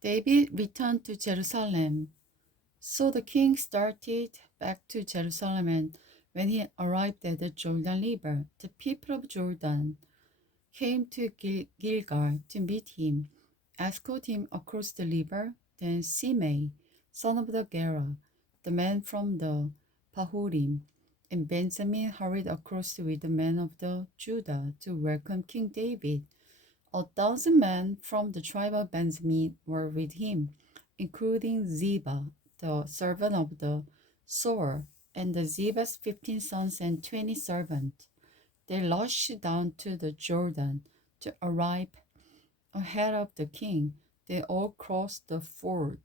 David returned to Jerusalem. So the king started back to Jerusalem, and when he arrived at the Jordan River, the people of Jordan came to Gilgal to meet him, escort him across the river. Then Simei, son of the Gera, the man from the Pahurim, and Benjamin hurried across with the men of the Judah to welcome King David. 1,000 men from the tribe of Benjamin were with him, including Ziba, the servant of the sower, and the Ziba's 15 sons and 20 servants. They rushed down to the Jordan to arrive ahead of the king. They all crossed the ford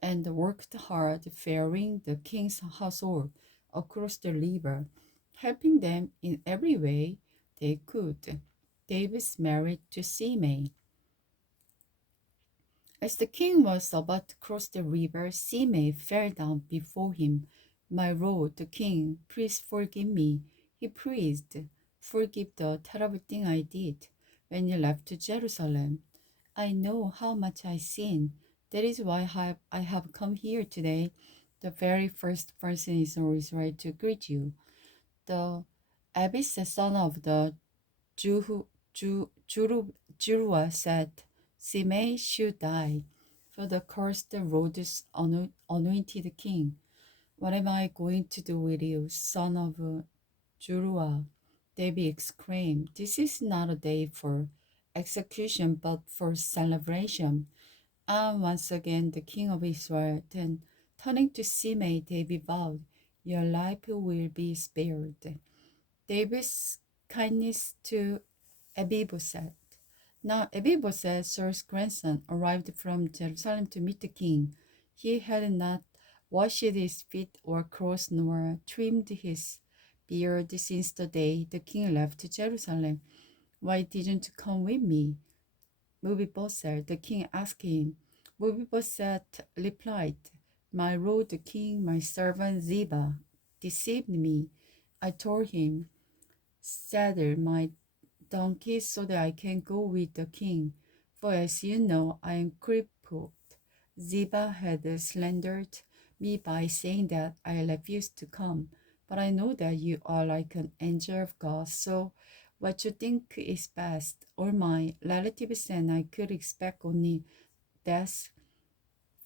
and worked hard ferrying the king's household across the river, helping them in every way they could. David's married to Simei. As the king was about to cross the river, Simei fell down before him. My lord, the king, please forgive me. He praised, forgive the terrible thing I did when you left Jerusalem. I know how much I sinned. That is why I have come here today. The very first person is always right to greet you. The Abis, son of the Jurua said, Simei should die, for the cursed Rhodes anointed king. What am I going to do with you, son of Jurua? David exclaimed, this is not a day for execution, but for celebration. And once again, the king of Israel. Then, turning to Simei, David vowed, your life will be spared. David's kindness to Ebiboset. Now Ebiboset, Saul's grandson, arrived from Jerusalem to meet the king. He had not washed his feet or crossed nor trimmed his beard since the day the king left Jerusalem. Why didn't you come with me? Mephibosheth, the king asked him. Mephibosheth replied, my lord the king, my servant Ziba deceived me. I told him, saddle my donkey so that I can go with the king. For as you know, I am crippled. Ziba had slandered me by saying that I refused to come. But I know that you are like an angel of God, so what you think is best. All my relatives and I could expect only death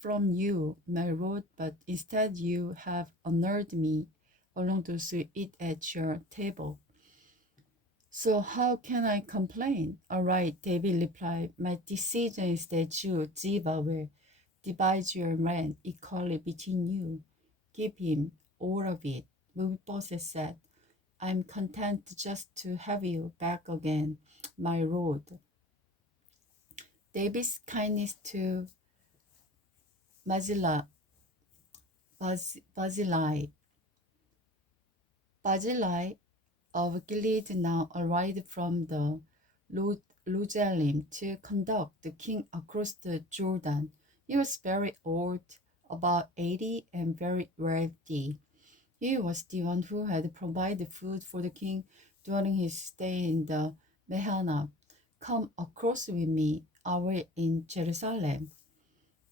from you, my lord, but instead you have honored me along those who eat at your table. So how can I complain? All right, David replied, my decision is that you, Ziba, will divide your land equally between you. Give him all of it. Mephibosheth said, I'm content just to have you back again, my lord. David's kindness to Barzillai, Barzillai, Barzillai of Gilead now arrived from the Jerusalem to conduct the king across the Jordan. He was very old, about 80, and very wealthy. He was the one who had provided food for the king during his stay in the Mehana. Come across with me, I will in Jerusalem.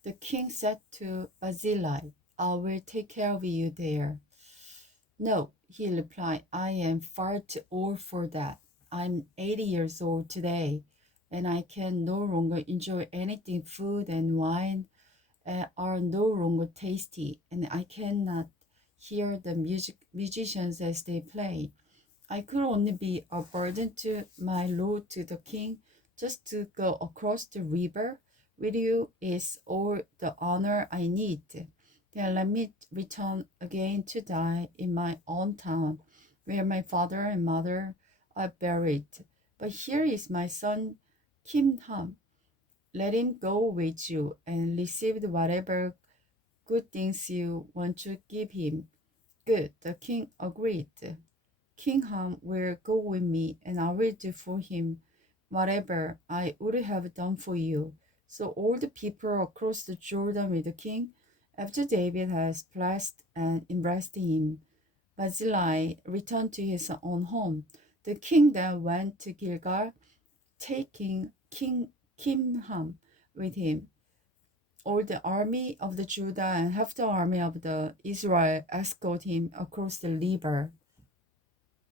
The king said to Barzillai, I will take care of you there. No, he replied, I am far too old for that. I'm 80 years old today, and I can no longer enjoy anything. Food and wine are no longer tasty, and I cannot hear the musicians as they play. I could only be a burden to my lord, to the king. Just to go across the river with you is all the honor I need. Then let me return again to die in my own town, where my father and mother are buried. But here is my son Kimham. Let him go with you and receive whatever good things you want to give him. Good, the king agreed. King Ham will go with me, and I will do for him whatever I would have done for you. So all the people across the Jordan with the king, after David has blessed and embraced him. Barzillai returned to his own home. The king then went to Gilgal, taking King Kimham with him. all the army of the Judah and half the army of the Israel escort him across the river.